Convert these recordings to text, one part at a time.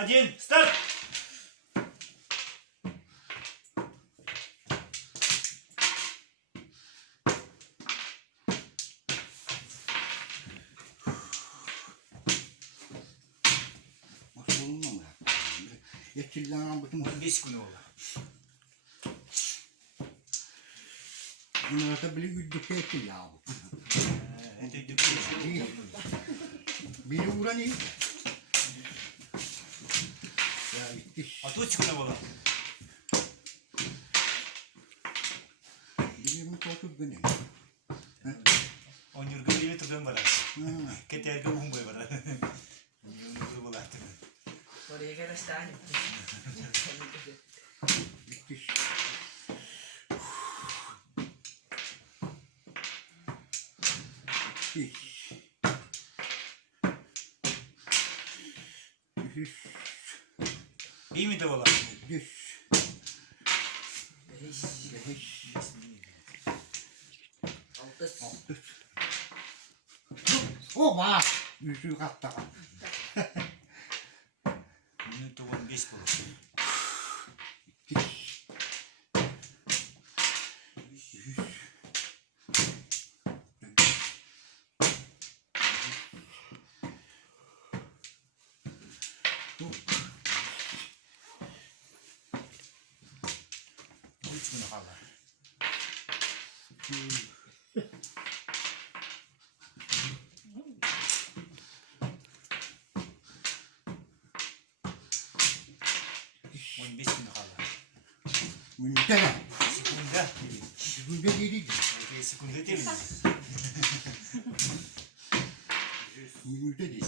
Один, старт! Yetkililerden bütün 15 gün oldu. bunlarda bile güldükçe yetkili ya bu. Biri uğran iyi. Ya gitti. Atı 3 gün oldu. Birinin koltuk benim. 10 kilometre dön bana. Keter ke bumbu bana. 10 kilometre bola. Oraya kadar stane. Gitti. Gitti. İyi mi de bola? Düş. Beş. Beş. Altı. Altı. Oba! Yüzü katta. Minuto 15 bola. Gitti. Üç gün kaldı. Beş gün kaldı. Minüte ne? Sekunda. Yüzünde değildi. Sekunda değil mi? Minüte değil.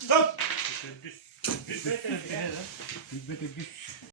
Stop! Hizmete düş.